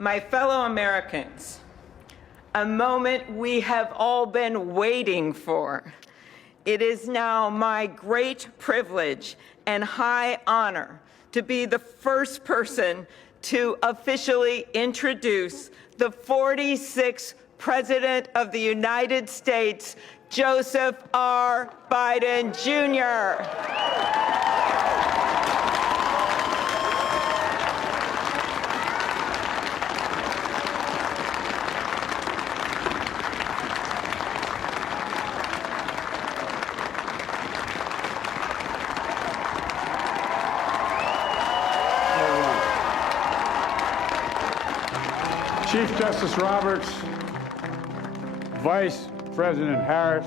My fellow Americans, a moment we have all been waiting for. It is now my great privilege and high honor to be the first person to officially introduce the 46th President of the United States, Joseph R. Biden, Jr. Chief Justice Roberts, Vice President Harris,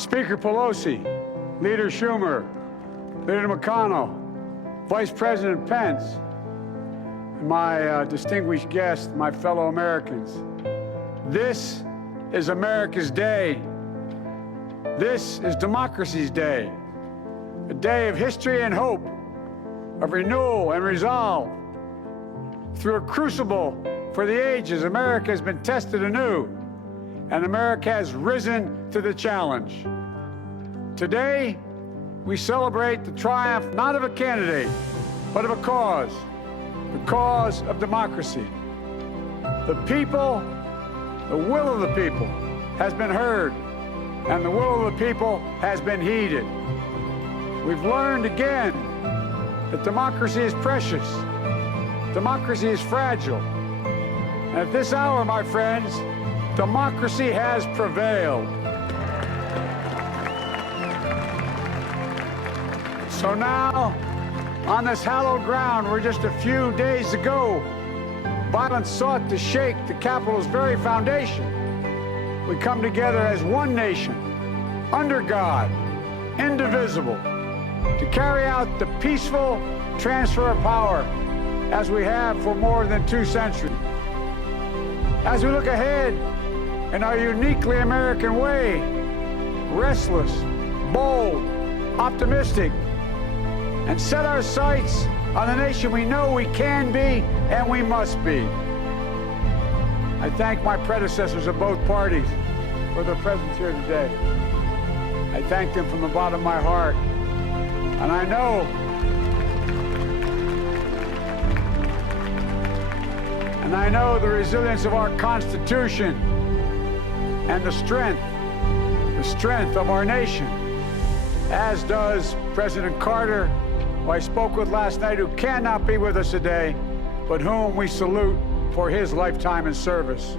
Speaker Pelosi, Leader Schumer, Leader McConnell, Vice President Pence, and my distinguished guests, my fellow Americans. This is America's day. This is democracy's day, a day of history and hope, of renewal and resolve. Through a crucible for the ages, America has been tested anew, and America has risen to the challenge. Today, we celebrate the triumph not of a candidate, but of a cause, the cause of democracy. The people, the will of the people has been heard, and the will of the people has been heeded. We've learned again that democracy is precious. Democracy is fragile. And at this hour, my friends, democracy has prevailed. So now, on this hallowed ground where just a few days ago, violence sought to shake the Capitol's very foundation, we come together as one nation, under God, indivisible, to carry out the peaceful transfer of power as we have for more than 2 centuries. As we look ahead in our uniquely American way, restless, bold, optimistic, and set our sights on the nation we know we can be and we must be. I thank my predecessors of both parties for their presence here today. I thank them from the bottom of my heart. And I know the resilience of our Constitution and the strength of our nation, as does President Carter, who I spoke with last night, who cannot be with us today, but whom we salute for his lifetime in service.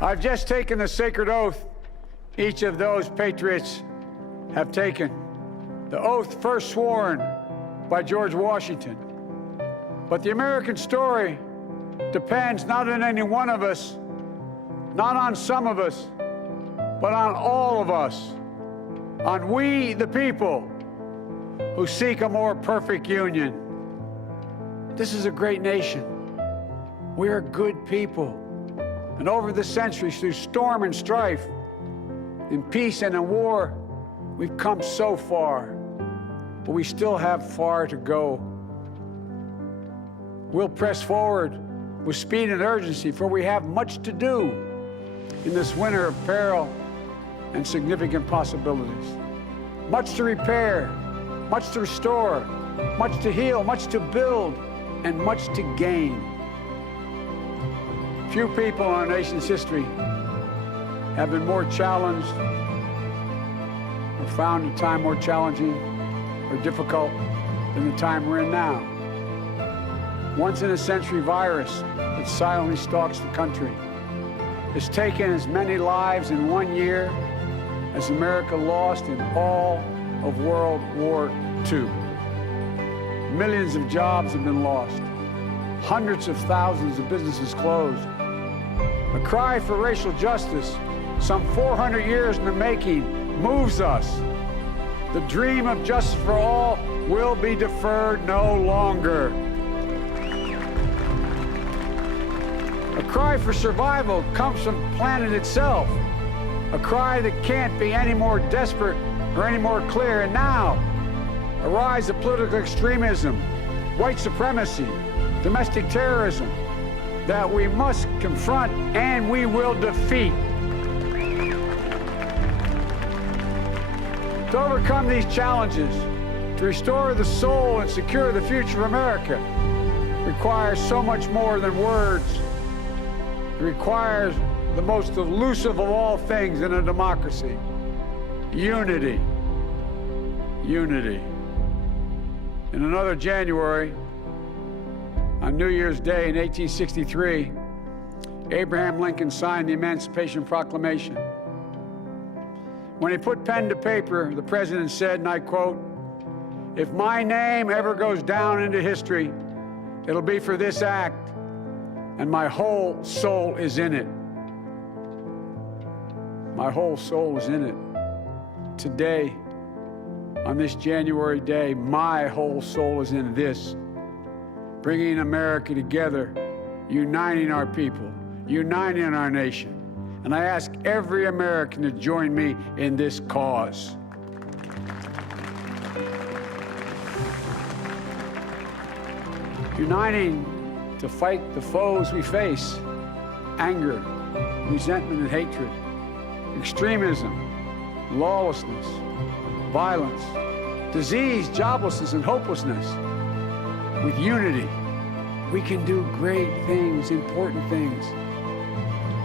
I've just taken the sacred oath each of those patriots have taken, the oath first sworn by George Washington. But the American story depends not on any one of us, not on some of us, but on all of us, on we the people who seek a more perfect union. This is a great nation. We are good people. And over the centuries, through storm and strife, in peace and in war, we've come so far. But we still have far to go. We'll press forward with speed and urgency, for we have much to do in this winter of peril and significant possibilities. Much to repair, much to restore, much to heal, much to build, and much to gain. Few people in our nation's history have been more challenged or found a time more challenging or difficult than the time we're in now. Once-in-a-century virus that silently stalks the country has taken as many lives in 1 year as America lost in all of World War II. Millions of jobs have been lost. Hundreds of thousands of businesses closed. A cry for racial justice, some 400 years in the making, moves us. The dream of justice for all will be deferred no longer. A cry for survival comes from the planet itself. A cry that can't be any more desperate or any more clear. And now, a rise of political extremism, white supremacy, domestic terrorism, that we must confront and we will defeat. To overcome these challenges, to restore the soul and secure the future of America, requires so much more than words. It requires the most elusive of all things in a democracy: unity. Unity. In another January, on New Year's Day in 1863, Abraham Lincoln signed the Emancipation Proclamation. When he put pen to paper, the president said, and I quote, "If my name ever goes down into history, it'll be for this act, and my whole soul is in it." My whole soul is in it. Today, on this January day, my whole soul is in this, bringing America together, uniting our people, uniting our nation. And I ask every American to join me in this cause. Uniting to fight the foes we face: anger, resentment and hatred, extremism, lawlessness, violence, disease, joblessness, and hopelessness. With unity, we can do great things, important things.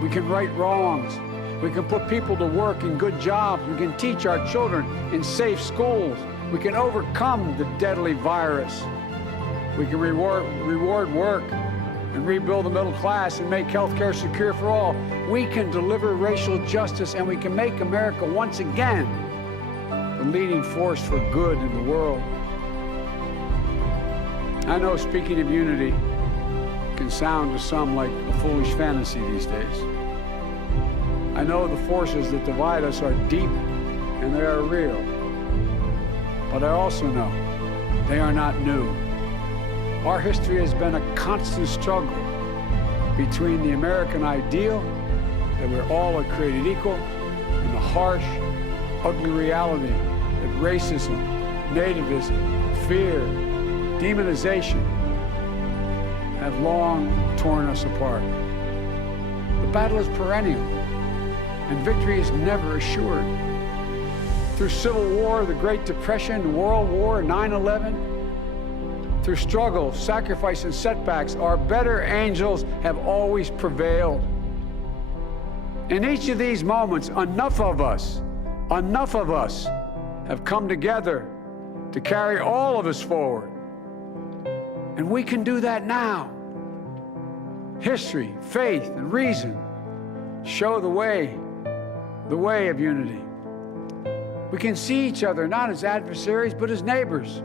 We can right wrongs. We can put people to work in good jobs. We can teach our children in safe schools. We can overcome the deadly virus. We can reward work and rebuild the middle class and make health care secure for all. We can deliver racial justice, and we can make America once again the leading force for good in the world. I know speaking of unity can sound to some like a foolish fantasy these days. I know the forces that divide us are deep and they are real. But I also know they are not new. Our history has been a constant struggle between the American ideal that we're all created equal and the harsh, ugly reality that racism, nativism, fear, demonization have long torn us apart. The battle is perennial, and victory is never assured. Through Civil War, the Great Depression, World War, 9/11, through struggle, sacrifice, and setbacks, our better angels have always prevailed. In each of these moments, enough of us have come together to carry all of us forward. And we can do that now. History, faith, and reason show the way of unity. We can see each other not as adversaries, but as neighbors.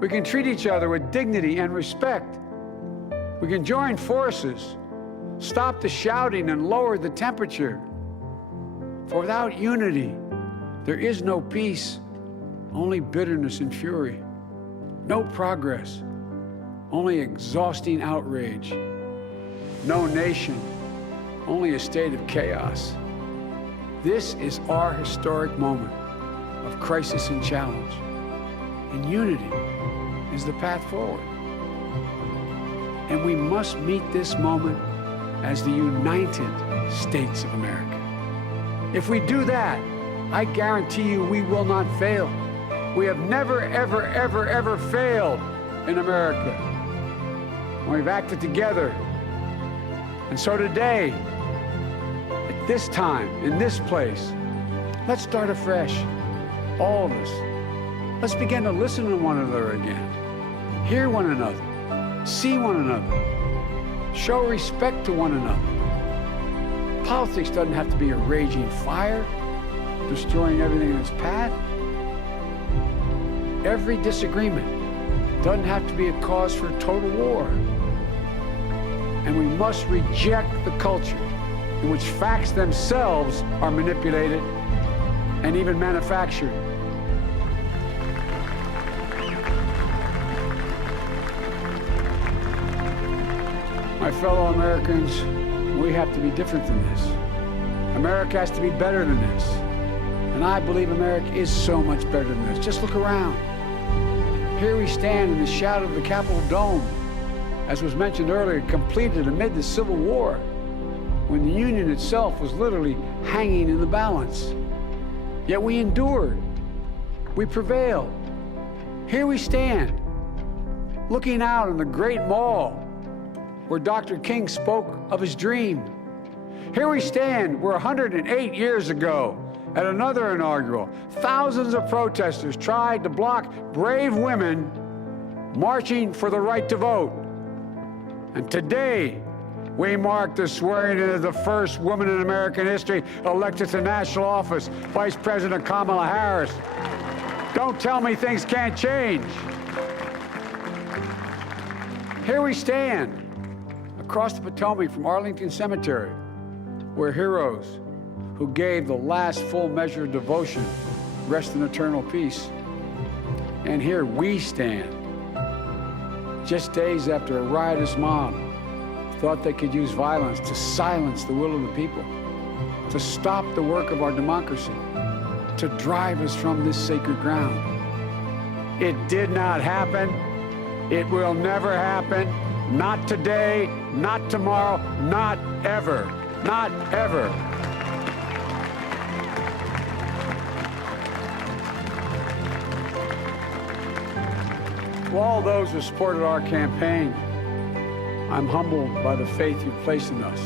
We can treat each other with dignity and respect. We can join forces, stop the shouting, and lower the temperature. For without unity, there is no peace, only bitterness and fury. No progress, only exhausting outrage. No nation, only a state of chaos. This is our historic moment of crisis and challenge. And unity is the path forward. And we must meet this moment as the United States of America. If we do that, I guarantee you we will not fail. We have never, ever, ever, ever failed in America. We've acted together. And so today, at this time, in this place, let's start afresh, all of us. Let's begin to listen to one another again, hear one another, see one another, show respect to one another. Politics doesn't have to be a raging fire, destroying everything in its path. Every disagreement doesn't have to be a cause for total war. And we must reject the culture in which facts themselves are manipulated and even manufactured. My fellow Americans, we have to be different than this. America has to be better than this. And I believe America is so much better than this. Just look around. Here we stand in the shadow of the Capitol Dome, as was mentioned earlier, completed amid the Civil War, when the Union itself was literally hanging in the balance. Yet we endured. We prevailed. Here we stand, looking out on the Great Mall, where Dr. King spoke of his dream. Here we stand, where 108 years ago, at another inaugural, thousands of protesters tried to block brave women marching for the right to vote. And today, we mark the swearing in of the first woman in American history elected to national office, Vice President Kamala Harris. Don't tell me things can't change. Here we stand, across the Potomac from Arlington Cemetery, where heroes who gave the last full measure of devotion rest in eternal peace. And here we stand, just days after a riotous mob thought they could use violence to silence the will of the people, to stop the work of our democracy, to drive us from this sacred ground. It did not happen. It will never happen. Not today, not tomorrow, not ever, not ever. To all those who supported our campaign, I'm humbled by the faith you've placed in us.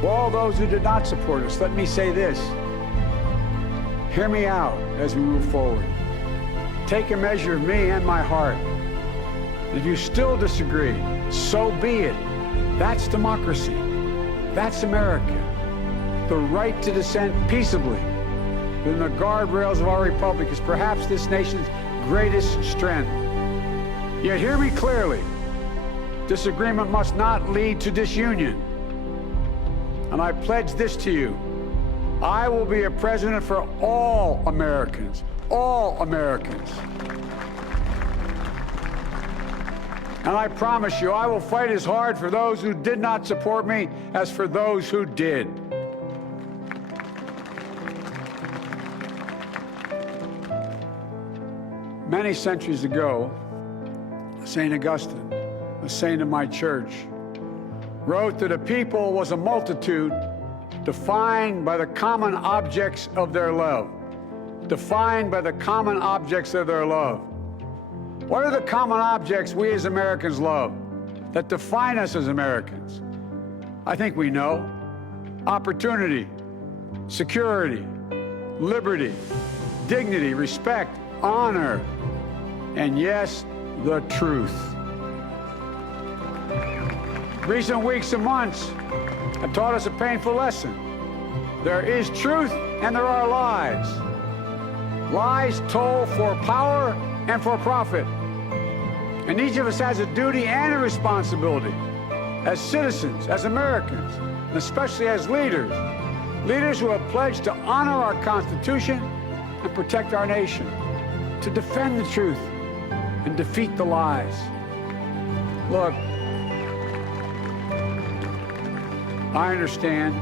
To all those who did not support us, let me say this. Hear me out as we move forward. Take a measure of me and my heart. If you still disagree, so be it. That's democracy. That's America. The right to dissent peaceably within the guardrails of our republic is perhaps this nation's greatest strength. Yet hear me clearly. Disagreement must not lead to disunion. And I pledge this to you. I will be a president for all Americans, all Americans. And I promise you, I will fight as hard for those who did not support me as for those who did. Many centuries ago, St. Augustine, a saint of my church, wrote that a people was a multitude defined by the common objects of their love. Defined by the common objects of their love. What are the common objects we as Americans love that define us as Americans? I think we know. Opportunity, security, liberty, dignity, respect, honor, and yes, the truth. Recent weeks and months have taught us a painful lesson. There is truth and there are lies. Lies told for power and for profit. And each of us has a duty and a responsibility as citizens, as Americans, and especially as leaders. Leaders who have pledged to honor our Constitution and protect our nation, to defend the truth and defeat the lies. Look, I understand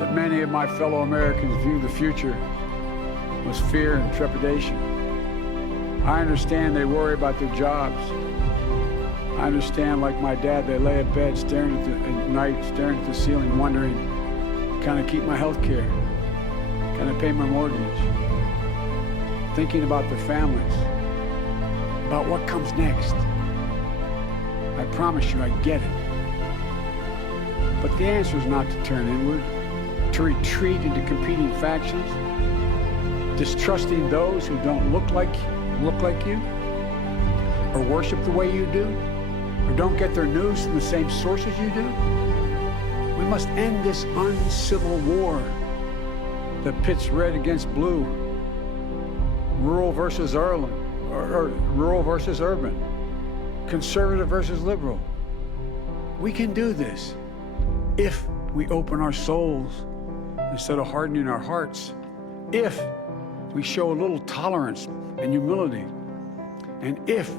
that many of my fellow Americans view the future with fear and trepidation. I understand they worry about their jobs. I understand, like my dad, they lay in bed staring at night, staring at the ceiling, wondering, can I keep my health care? Can I pay my mortgage? Thinking about their families, about what comes next. I promise you, I get it. But the answer is not to turn inward, to retreat into competing factions, distrusting those who don't look like you, or worship the way you do, or don't get their news from the same sources you do. We must end this uncivil war that pits red against blue, rural versus urban, or rural versus urban, conservative versus liberal. We can do this if we open our souls instead of hardening our hearts, if we show a little tolerance and humility, and if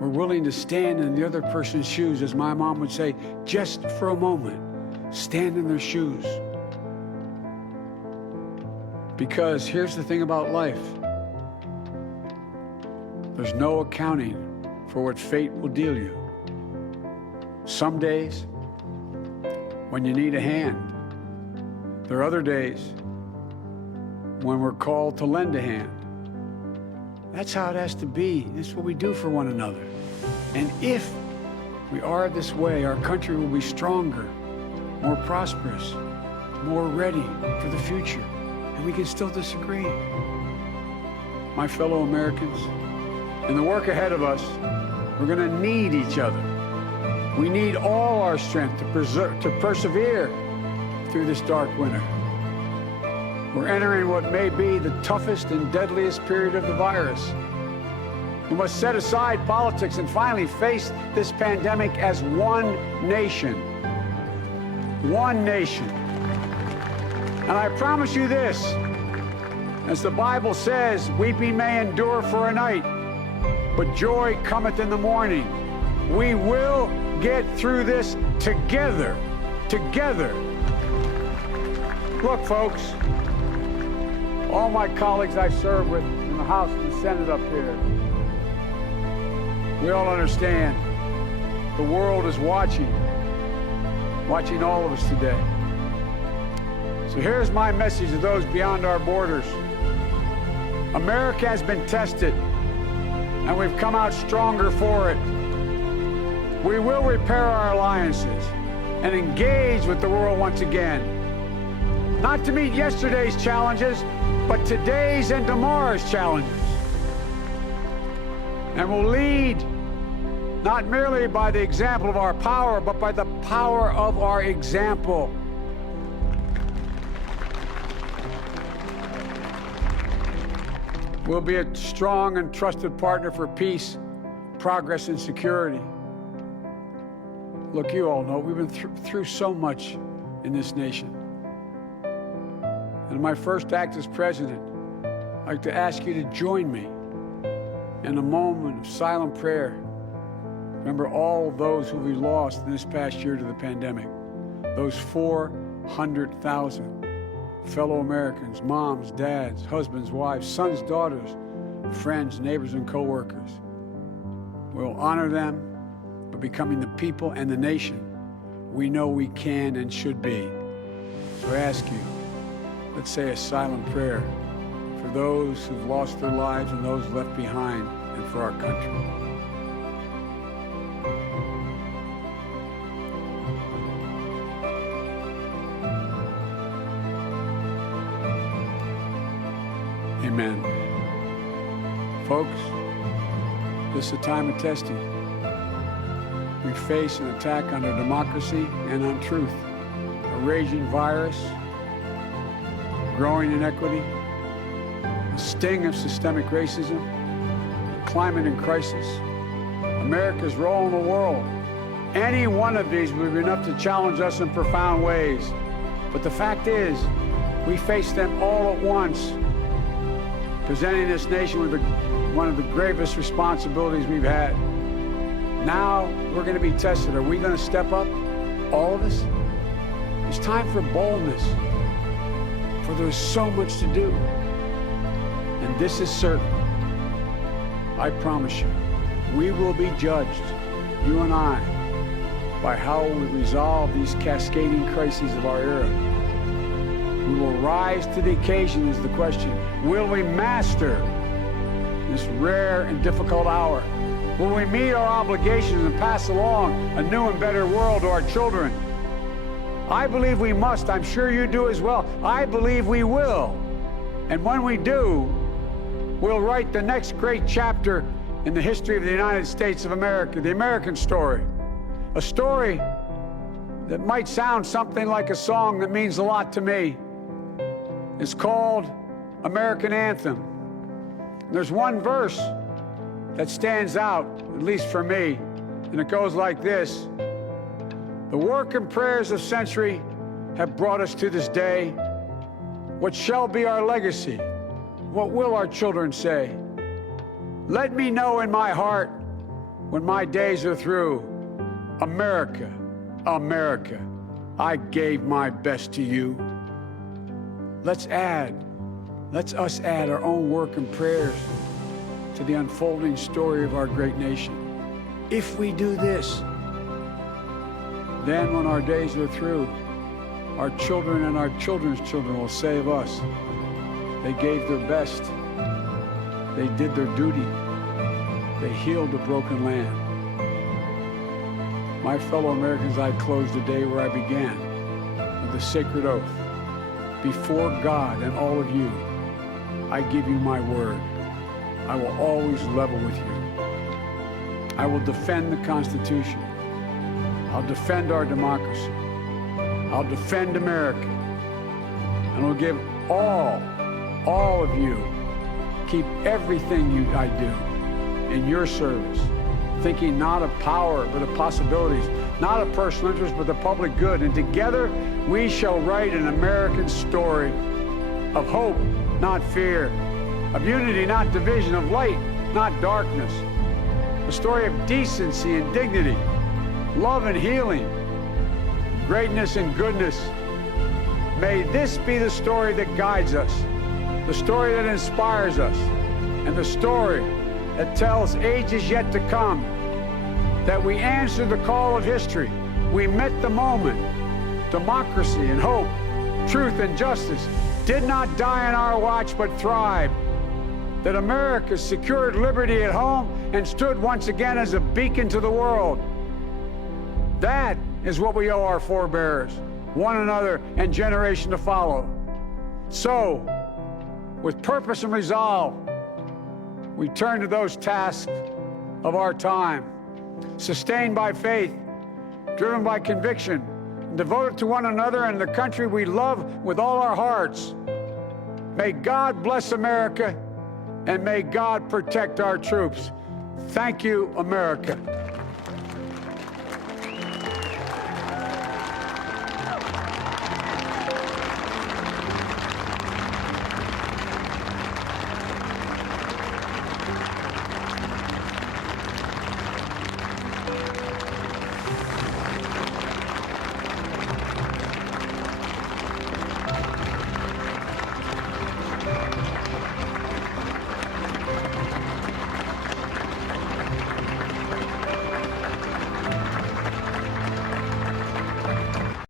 we're willing to stand in the other person's shoes, as my mom would say, just for a moment, stand in their shoes. Because here's the thing about life. There's no accounting for what fate will deal you. Some days, when you need a hand. There are other days when we're called to lend a hand. That's how it has to be. That's what we do for one another. And if we are this way, our country will be stronger, more prosperous, more ready for the future. And we can still disagree. My fellow Americans, in the work ahead of us, we're going to need each other. We need all our strength to persevere through this dark winter. We're entering what may be the toughest and deadliest period of the virus. We must set aside politics and finally face this pandemic as one nation. One nation. And I promise you this, as the Bible says, weeping may endure for a night, but joy cometh in the morning. We will get through this together. Together. Look, folks, all my colleagues I serve with in the House and the Senate up here, we all understand the world is watching all of us today. So here's my message to those beyond our borders. America has been tested, and we've come out stronger for it. We will repair our alliances and engage with the world once again. Not to meet yesterday's challenges, but today's and tomorrow's challenges. And we'll lead not merely by the example of our power, but by the power of our example. We'll be a strong and trusted partner for peace, progress, and security. Look, you all know we've been through so much in this nation. And in my first act as president, I'd like to ask you to join me in a moment of silent prayer. Remember all those who we lost in this past year to the pandemic. Those 400,000 fellow Americans, moms, dads, husbands, wives, sons, daughters, friends, neighbors, and co-workers. We'll honor them by becoming the people and the nation we know we can and should be. So I ask you, let's say a silent prayer for those who've lost their lives and those left behind, and for our country. Amen. Folks, this is a time of testing. We face an attack on our democracy and on truth, a raging virus, growing inequity, a sting of systemic racism, a climate in crisis, America's role in the world. Any one of these would be enough to challenge us in profound ways. But the fact is, we face them all at once, presenting this nation with one of the gravest responsibilities we've had. Now we're going to be tested. Are we going to step up? All of us? It's time for boldness, for there's so much to do. And this is certain. I promise you, we will be judged, you and I, by how we resolve these cascading crises of our era. We will rise to the occasion is the question. Will we master this rare and difficult hour? Will we meet our obligations and pass along a new and better world to our children? I believe we must. I'm sure you do as well. I believe we will. And when we do, we'll write the next great chapter in the history of the United States of America, the American story. A story that might sound something like a song that means a lot to me. It's called American Anthem. There's one verse that stands out, at least for me, and it goes like this. The work and prayers of century have brought us to this day. What shall be our legacy? What will our children say? Let me know in my heart when my days are through, America, America, I gave my best to you. Let's us add our own work and prayers to the unfolding story of our great nation. If we do this, then when our days are through, our children and our children's children will say of us, they gave their best, they did their duty, they healed a broken land. My fellow Americans, I close the day where I began, with a sacred oath. Before God and all of you, I give you my word. I will always level with you. I will defend the Constitution. I'll defend our democracy. I'll defend America. And will give all of you, keep everything I do in your service, thinking not of power, but of possibilities, not of personal interest, but the public good. And together, we shall write an American story of hope, not fear, of unity, not division, of light, not darkness, a story of decency and dignity, love and healing, greatness and goodness. May this be the story that guides us, the story that inspires us, and the story that tells ages yet to come that we answered the call of history. We met the moment. Democracy and hope, truth and justice did not die on our watch but thrived. That America secured liberty at home and stood once again as a beacon to the world. That is what we owe our forebears, one another, and generation to follow. So, with purpose and resolve, we turn to those tasks of our time, sustained by faith, driven by conviction, and devoted to one another and the country we love with all our hearts. May God bless America, and may God protect our troops. Thank you, America.